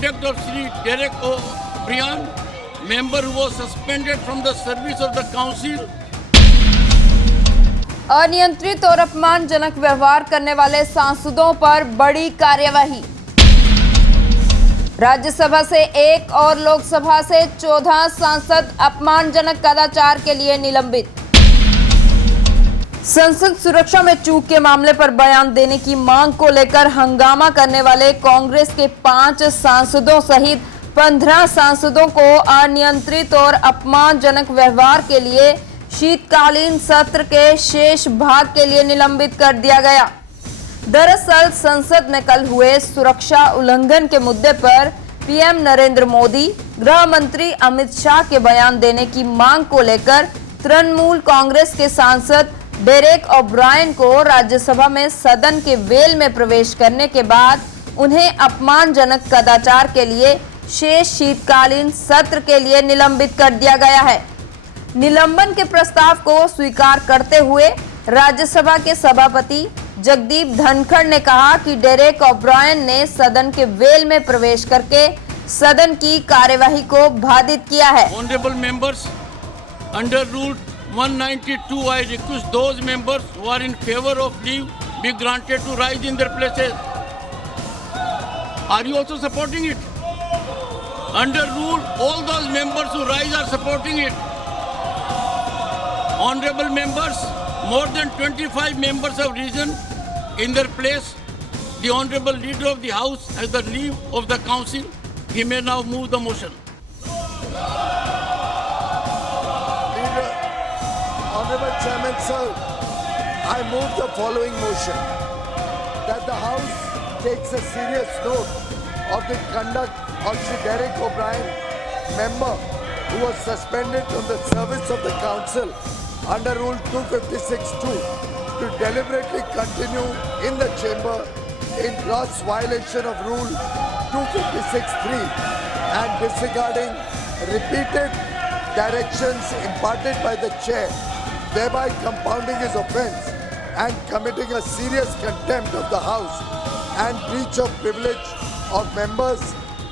conduct of Sri Derek O'Brien, member who was suspended from the service of the council. अनियंत्रित और अपमानजनक व्यवहार करने वाले सांसदों पर बड़ी कार्यवाही। राज्यसभा से 1 और लोकसभा से 14 सांसद अपमानजनक कदाचार के लिए निलंबित। संसद सुरक्षा में चूक के मामले पर बयान देने की मांग को लेकर हंगामा करने वाले कांग्रेस के 5 सांसदों सहित 15 सांसदों को अनियंत्रित और अपमानजनक व्यवहार के लिए शीतकालीन सत्र के शेष भाग के लिए निलंबित कर दिया गया। दरअसल संसद में कल हुए सुरक्षा उल्लंघन के मुद्दे पर पीएम नरेंद्र मोदी, गृह मंत्री अमित शाह के बयान देने की मांग को लेकर तृणमूल कांग्रेस के सांसद डेरेक ओब्रायन को राज्यसभा में सदन के वेल में प्रवेश करने के बाद उन्हें अपमानजनक कदाचार के लिए शेष शीतकालीन सत्र के लिए निलंबित कर दिया गया है। निलंबन के प्रस्ताव को स्वीकार करते हुए राज्यसभा के सभापति जगदीप धनखड़ ने कहा कि डेरेक ओब्रायन ने सदन के वेल में प्रवेश करके सदन की कार्यवाही को बाधित किया है। Honorable members, under Rule 192, I request those members who are in favor of leave be granted to rise in their places. Are you also supporting it? Under rule, all those members who rise are supporting it. Honorable members, more than 25 members have risen in their place. The Honorable Leader of the House has the leave of the Council. He may now move the motion. Honorable Chairman, sir, I move the following motion, that the House takes a serious note of the conduct of Sri Derek O'Brien, member who was suspended from the service of the Council under Rule 256(2) to deliberately continue in the chamber in gross violation of Rule 256(3) and disregarding repeated directions imparted by the Chair, thereby compounding his offence and committing a serious contempt of the House and breach of privilege of members,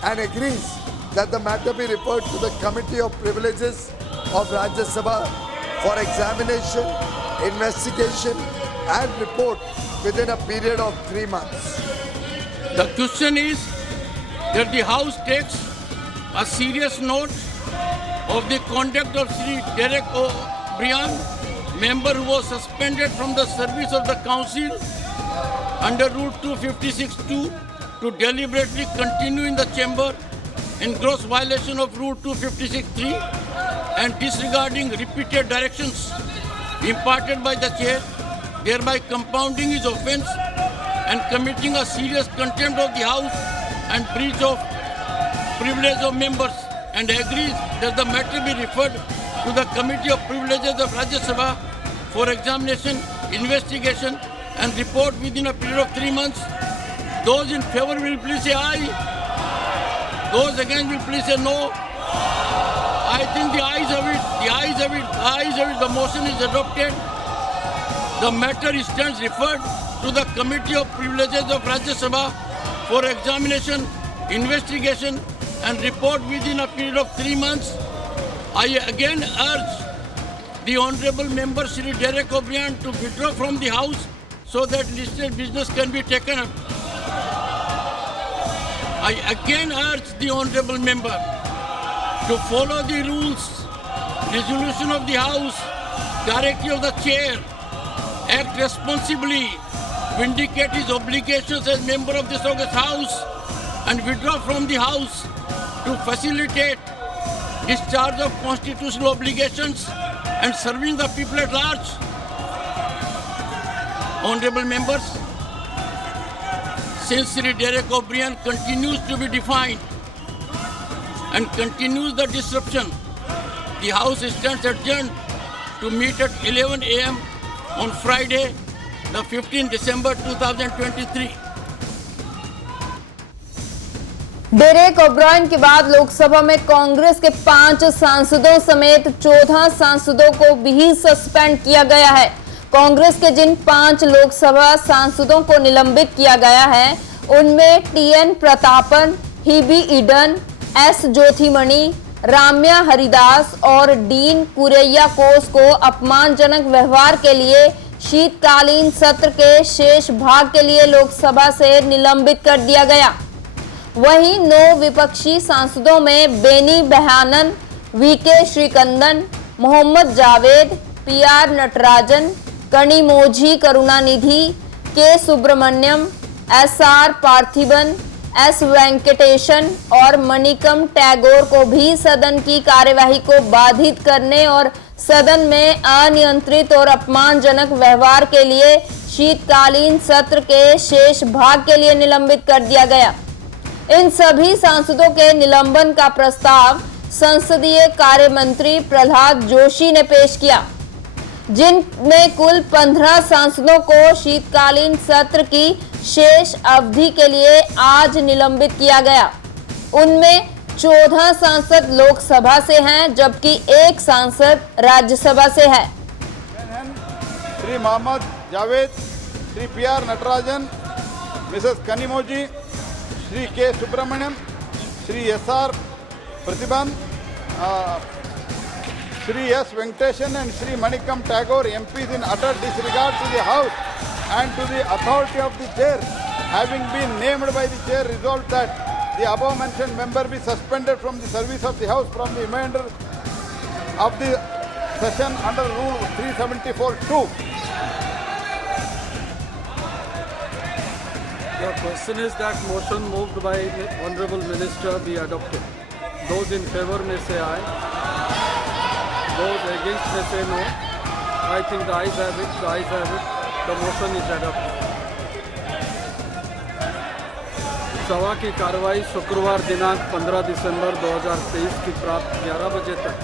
and agrees that the matter be referred to the Committee of Privileges of Rajya Sabha for examination, investigation and report within a period of 3 months. The question is that the House takes a serious note of the conduct of Sri Derek O'Brien, member who was suspended from the service of the Council under Rule 256(2) to deliberately continue in the chamber in gross violation of Rule 256(3) and disregarding repeated directions imparted by the Chair, thereby compounding his offence and committing a serious contempt of the House and breach of privilege of members, and agrees that the matter be referred to the Committee of Privileges of Rajya Sabha for examination, investigation and report within a period of 3 months. Those in favor will please say aye. Those against will please say no. I think the ayes have it. The ayes have it. The ayes have it. The motion is adopted. The matter stands referred to the Committee of Privileges of Rajya Sabha for examination, investigation and report within a period of 3 months. I again urge the Honorable Member Sri Derek O'Brien to withdraw from the House so that listed business can be taken up. I again urge the Honorable Member to follow the rules, resolution of the House, directive of the Chair, act responsibly, vindicate his obligations as member of this august House and withdraw from the House to facilitate discharge of constitutional obligations and serving the people at large. Honorable members, since Sri Derek O'Brien continues to be defined and continues the disruption, the House stands adjourned to meet at 11 a.m. on Friday, the 15th December 2023. Derek O'Brien के बाद लोकसभा में कांग्रेस के 5 सांसदों समेत 14 सांसदों को भी suspend किया गया है। कांग्रेस के जिन 5 लोकसभा सांसदों को निलंबित किया गया है उनमें TN Prathapan, heebie Eden, S Jyothimani, Ramya Haridas और डीन कुरैयाकोस को अपमानजनक व्यवहार के लिए शीतकालीन सत्र के शेष भाग के लिए लोकसभा से निलंबित कर दिया गया। वहीं 9 विपक्षी सांसदों में बेनी बेहानन, वीके श्रीकंदन, मोहम्मद जावेद, पीआर नटराजन, कनिमोझी करुणानिधि, के सुब्रमण्यम, एसआर पार्थिबन, एस वेंकटेशन और मणिकम टैगोर को भी सदन की कार्यवाही को बाधित करने और सदन में अनियंत्रित और अपमानजनक व्यवहार के लिए शीतकालीन सत्र के शेष भाग के लिए निलंबित कर दिया गया। इन सभी सांसदों के निलंबन का प्रस्ताव संसदीय कार्य मंत्री प्रहलाद जोशी ने पेश किया, जिनमें कुल 15 सांसदों को शीतकालीन सत्र की शेष अवधि के लिए आज निलंबित किया गया। उनमें 14 सांसद लोकसभा से हैं, जबकि 1 सांसद राज्यसभा से है। Shri Mohammad Javed, Shri PR Natarajan, Mrs Kanimozhi, Shri K Subramaniam, Shri SR Pratiban, Shri S Venkatesan and Shri Manikam Tagore, MPs in utter disregard to the House and to the authority of the chair, having been named by the chair, resolved that the above mentioned member be suspended from the service of the House from the remainder of the session under Rule 374(2). The question is that motion moved by Honorable Minister be adopted. Those in favor may say aye. Those against may say no. I think the ayes have it. The ayes have it. The motion is adopted. सभा की कार्रवाई शुक्रवार दिनांक 15 दिसंबर 2023 की प्राप्त 11 बजे तक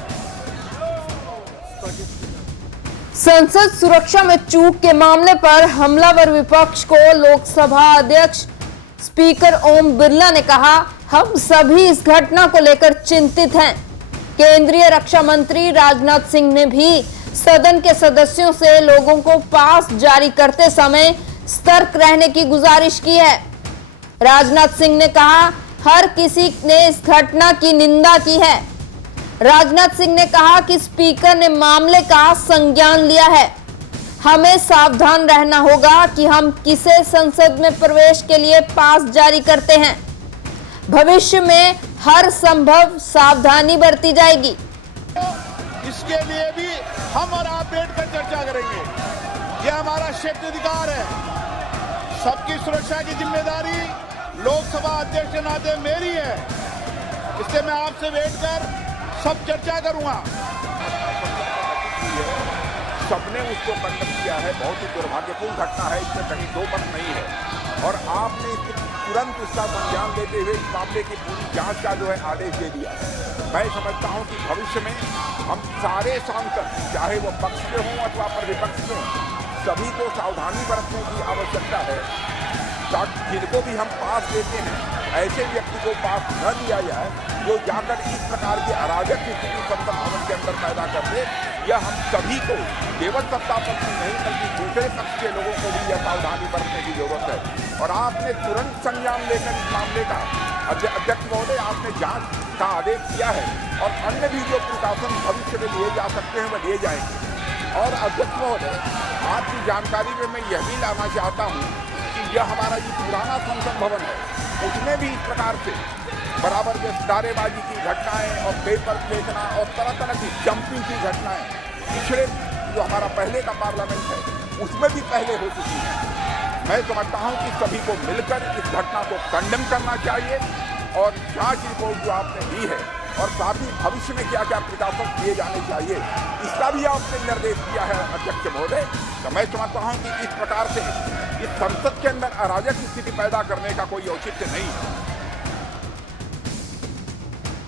स्थगित की। संसद सुरक्षा में चूक के मामले पर हमलावर विपक्ष को लोकसभा अध्यक्ष स्पीकर ओम बिरला ने कहा, हम सभी इस घटना को लेकर चिंतित हैं। केंद्रीय रक्षा मंत्री राजनाथ सिंह ने भी सदन के सदस्यों से लोगों को पास जारी करते समय सतर्क रहने की गुजारिश की है। राजनाथ सिंह ने कहा, हर किसी ने इस घटना की निंदा की है। राजनाथ सिंह ने कहा कि स्पीकर ने मामले का संज्ञान लिया है। हमें सावधान रहना होगा कि हम किसे संसद में प्रवेश के लिए पास जारी करते हैं। भविष्य में हर संभव सावधानी बरती जाएगी। इसके लिए भी हम और आप बैठकर चर्चा करेंगे। यह हमारा क्षेत्राधिकार है। सबकी सुरक्षा की जिम्मेदारी लोकसभा अध्यक्ष के नाते मेरी है। इसलिए मैं आपसे बैठकर सब चर्चा करूंगा। सबने उसको कंडम किया है, बहुत ही दुर्भाग्यपूर्ण घटना है, इसमें कहीं दो मत नहीं है। और आपने तुरंत उसका संज्ञान लेते हुए इस मामले की पूरी जांच का जो है आदेश दे दिया। मैं समझता हूं कि भविष्य में हम सारे सांसद, चाहे वो पक्ष के हों अथवा विपक्ष के हों, सभी को सावधानी बरतने की आवश्यकता है। जिनको भी हम पास देते हैं, ऐसे व्यक्ति को पास न दिया जाए जो जाकर इस प्रकार की अराजक स्थिति संसद भवन के अंदर पैदा कर दे। यह हम सभी को, केवल सत्ता पक्ष नहीं बल्कि दूसरे पक्ष के लोगों को भी यह सावधानी बरतने की जरूरत है। और आपने तुरंत संज्ञान लेकर इस मामले का, अध्यक्ष महोदय, आपने जांच का आदेश दिया है और अन्य भी जो प्रिकॉशन भविष्य में लिए जा सकते हैं वह लिए जाएंगे। और अध्यक्ष महोदय, आपकी जानकारी में मैं यह भी लाना चाहता हूँ कि यह हमारा जो पुराना संसद भवन है, उसमें भी इस प्रकार से बराबर के नारेबाजी की घटनाएं और पेपर फेंकना और तरह तरह की जंपिंग की घटनाएं पिछड़े जो हमारा पहले का पार्लियामेंट है उसमें भी पहले हो चुकी है। मैं समझता हूं कि सभी को मिलकर इस घटना को कंडेम करना चाहिए और जांच रिपोर्ट जो आपने दी है और साथ ही भविष्य में क्या क्या प्रिकॉशन किए जाने चाहिए, इसका भी आपने निर्देश दिया है अध्यक्ष महोदय। तो मैं समझता हूं कि इस प्रकार से इस संसद के अंदर अराजक स्थिति पैदा करने का कोई औचित्य नहीं है।